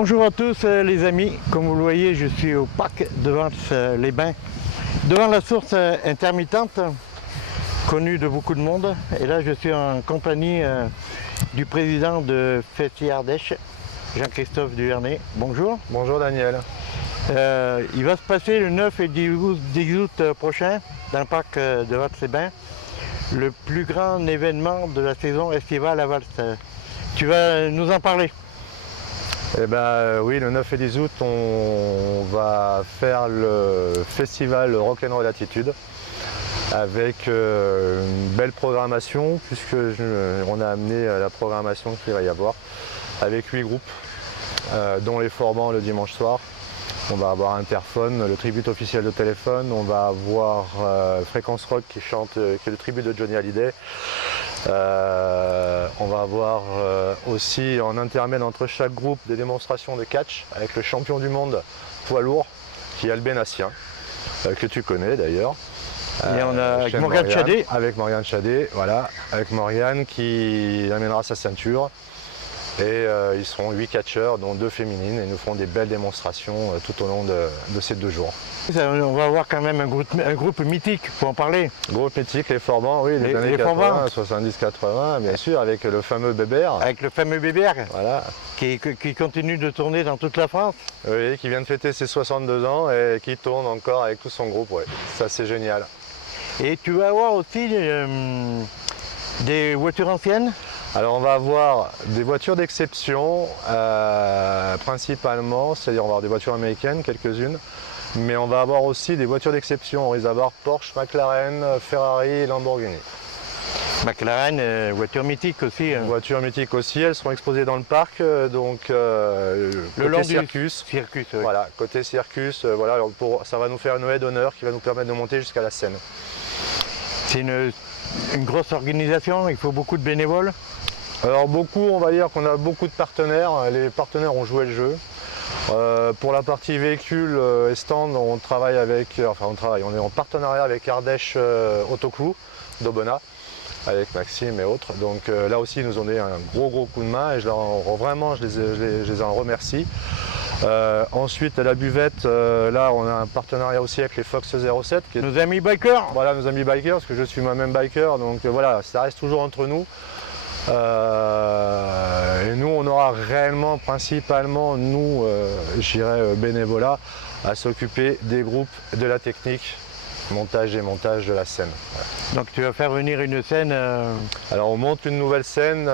Bonjour à tous les amis, comme vous le voyez je suis au parc de Vals-les-Bains, devant la source intermittente connue de beaucoup de monde, et là je suis en compagnie du président de Festi Ardèche, Jean-Christophe Duvernay. Bonjour. Bonjour Daniel. Il va se passer le 9 et 10 août prochain dans le parc de Vals-les-Bains le plus grand événement de la saison estivale à Vals. Tu vas nous en parler? Eh ben oui, le 9 et 10 août, on va faire le festival Rock'n'Roll Attitude avec une belle programmation, puisque on a amené la programmation qu'il va y avoir avec 8 groupes, dont les Forbans le dimanche soir. On va avoir Interphone, le tribute officiel de Téléphone. On va avoir Fréquence Rock qui chante, qui est le tribut de Johnny Hallyday. On va avoir aussi en intermède entre chaque groupe des démonstrations de catch avec le champion du monde poids lourd qui est Albénatien, que tu connais d'ailleurs. Et on a avec Morgane Chadet. Avec Morgane Chadet, voilà, avec Morgane qui amènera sa ceinture. Et ils seront 8 catcheurs, dont 2 féminines, et nous ferons des belles démonstrations tout au long de ces 2 jours. On va avoir quand même un groupe mythique, il faut en parler. Groupe mythique, les Forbans, oui, les années 80, 70-80, bien sûr, avec le fameux Bébert. Avec le fameux Bébert, voilà. qui continue de tourner dans toute la France. Oui, qui vient de fêter ses 62 ans et qui tourne encore avec tout son groupe, ouais. Ça c'est génial. Et tu vas avoir aussi des voitures anciennes? Alors on va avoir des voitures d'exception, principalement, c'est-à-dire on va avoir des voitures américaines, quelques-unes, mais on va avoir aussi des voitures d'exception. On va avoir Porsche, McLaren, Ferrari et Lamborghini. McLaren, voiture mythique aussi. Voitures mythiques aussi, elles seront exposées dans le parc, donc le long Circus. Oui. Voilà, côté Circus, voilà, ça va nous faire une haie d'honneur qui va nous permettre de monter jusqu'à la scène. C'est une grosse organisation, il faut beaucoup de bénévoles. Alors beaucoup, on va dire qu'on a beaucoup de partenaires, les partenaires ont joué le jeu. Pour la partie véhicules et stand, on travaille avec, on est en partenariat avec Ardèche Autoclou d'Aubenas, avec Maxime et autres. Donc là aussi, ils nous ont donné un gros coup de main et je les en remercie. Ensuite, à la buvette, là, on a un partenariat aussi avec les Fox 07. Qui est... Nos amis bikers. Voilà, nos amis bikers, parce que je suis moi-même biker, donc voilà, ça reste toujours entre nous. Et nous, on aura réellement, principalement, nous, j'irais bénévolat, à s'occuper des groupes, de la technique, montage et montage de la scène. Voilà. Donc tu vas faire venir une scène Alors on monte une nouvelle scène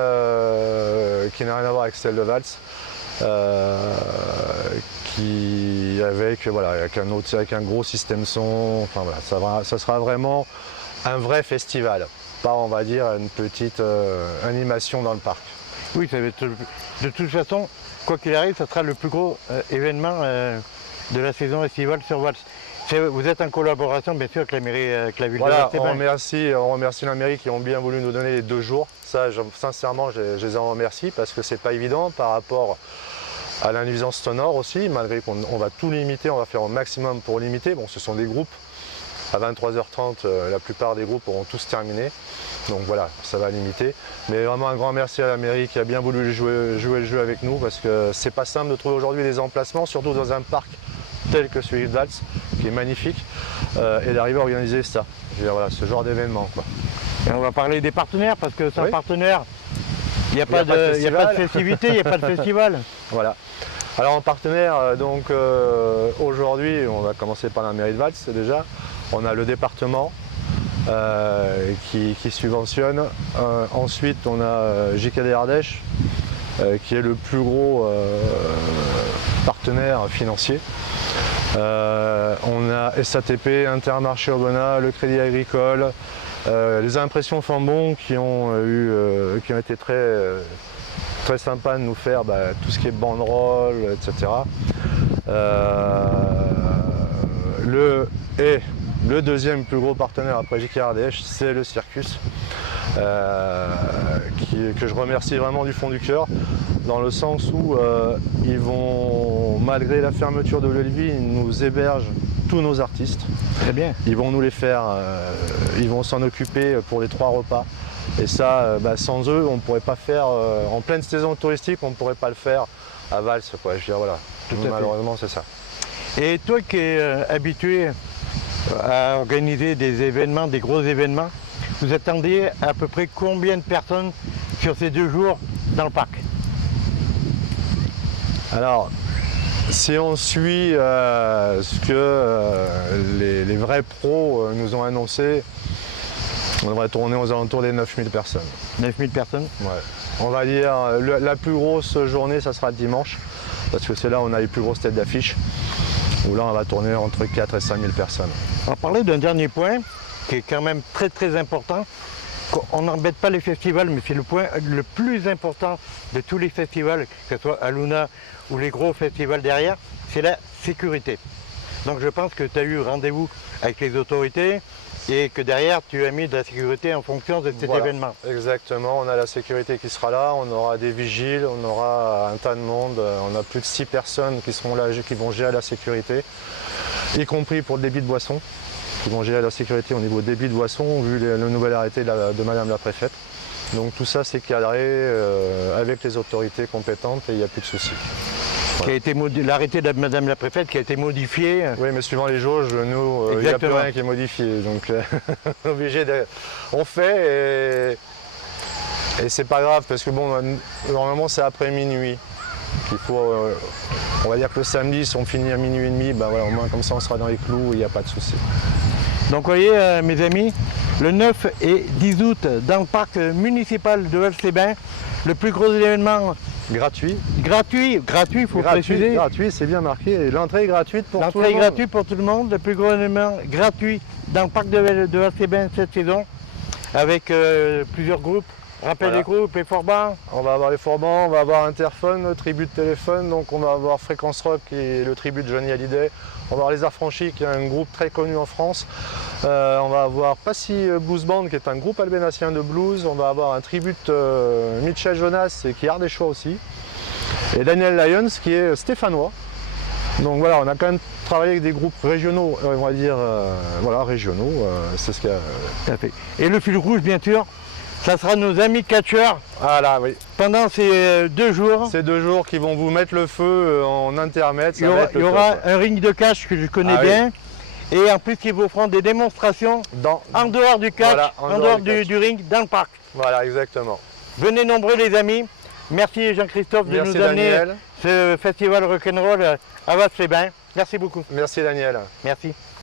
qui n'a rien à voir avec celle de Vals, avec un gros système son, enfin voilà, ça sera vraiment un vrai festival. Pas, on va dire, une petite animation dans le parc. Oui, ça va être, de toute façon, quoi qu'il arrive, ça sera le plus gros événement de la saison estivale sur Vals. Vous êtes en collaboration, bien sûr, avec la mairie, avec la ville de Vals-les-Bains. On remercie la mairie qui ont bien voulu nous donner les 2 jours. Ça, sincèrement, je les en remercie parce que c'est pas évident par rapport à la nuisance sonore aussi, malgré qu'on va tout limiter, on va faire au maximum pour limiter. Bon, ce sont des groupes. À 23h30, la plupart des groupes auront tous terminé. Donc voilà, ça va limiter. Mais vraiment un grand merci à la mairie qui a bien voulu jouer le jeu avec nous parce que c'est pas simple de trouver aujourd'hui des emplacements, surtout dans un parc tel que celui de Vals, qui est magnifique, et d'arriver à organiser ça. Je veux dire, voilà, ce genre d'événement, quoi. Et on va parler des partenaires parce que sans partenaire, il n'y a, pas de festivité, il n'y a pas de festival. Voilà. Alors en partenaire, donc aujourd'hui, on va commencer par la mairie de Vals déjà. On a le département qui subventionne. Ensuite, on a JKD Ardèche qui est le plus gros partenaire financier. On a SATP, Intermarché Aubenas, le Crédit Agricole, les impressions Fambon qui ont été très sympas de nous faire tout ce qui est banderole, etc. Le deuxième plus gros partenaire après JK Ardèche, c'est le Circus, que je remercie vraiment du fond du cœur, dans le sens où ils vont, malgré la fermeture de l'Olivier, ils nous hébergent tous nos artistes. Très bien. Ils vont nous les faire, ils vont s'en occuper pour les 3 repas. Et ça, sans eux, on ne pourrait pas faire, en pleine saison touristique, on ne pourrait pas le faire à Vals, quoi. Je veux dire, voilà, malheureusement c'est ça. Et toi qui es habitué à organiser des événements, des gros événements, vous attendiez à peu près combien de personnes sur ces 2 jours dans le parc? Alors, si on suit ce que les vrais pros nous ont annoncé, on devrait tourner aux alentours des 9000 personnes. 9000 personnes? Ouais. On va dire, la plus grosse journée, ça sera dimanche, parce que c'est là où on a les plus grosses têtes d'affiche, où là on va tourner entre 4 et 5000 personnes. On va parler d'un dernier point, qui est quand même très très important. On n'embête pas les festivals, mais c'est le point le plus important de tous les festivals, que ce soit Aluna ou les gros festivals derrière, c'est la sécurité. Donc je pense que tu as eu rendez-vous avec les autorités et que derrière tu as mis de la sécurité en fonction de cet événement. Exactement, on a la sécurité qui sera là, on aura des vigiles, on aura un tas de monde, on a plus de 6 personnes qui seront là, qui vont gérer la sécurité, y compris pour le débit de boissons, qui vont gérer la sécurité au niveau débit de boissons, vu le nouvel arrêté de Madame la Préfète. Donc tout ça c'est cadré avec les autorités compétentes et il n'y a plus de soucis. L'arrêté de Madame la Préfète qui a été modifié. Oui, mais suivant les jauges, nous, il n'y a plus rien qui est modifié. Donc obligé de... On fait et c'est pas grave parce que bon, normalement c'est après minuit qu'il faut... on va dire que le samedi, si on finit à minuit et demi, ben voilà, au moins comme ça on sera dans les clous et il n'y a pas de souci. Donc vous voyez mes amis, le 9 et 10 août dans le parc municipal de Vals-les-Bains, le plus gros événement gratuit. Gratuit, il faut préciser. Gratuit, c'est bien marqué. L'entrée est gratuite pour tout le monde. L'entrée est gratuite pour tout le monde, le plus gros événement gratuit dans le parc de Vals-les-Bains cette saison, avec plusieurs groupes. Rappel des groupes, les Forbans. On va avoir les Forbans, on va avoir Interphone, le tribut de téléphone, donc on va avoir Fréquence Rock qui est le tribut de Johnny Hallyday. On va avoir les Affranchis qui est un groupe très connu en France. On va avoir Passy Blues Band qui est un groupe albénacien de blues. On va avoir un tribut Michel Jonas et qui est ardéchois aussi. Et Daniel Lyons qui est stéphanois. Donc voilà, on a quand même travaillé avec des groupes régionaux, on va dire, voilà, régionaux, c'est ce qu'il y a. Tout à fait. Et le fil rouge bien sûr, ça sera nos amis catcheurs. Voilà, oui. Pendant ces 2 jours. Ces 2 jours qui vont vous mettre le feu en intermède. Il y aura un ring de catch que je connais bien. Oui. Et en plus, ils vous feront des démonstrations en dehors du catch, voilà, en dehors du ring, dans le parc. Voilà, exactement. Venez nombreux les amis. Merci Jean-Christophe de nous amener ce festival rock'n'roll à Vals-les-Bains. Merci beaucoup. Merci Daniel. Merci.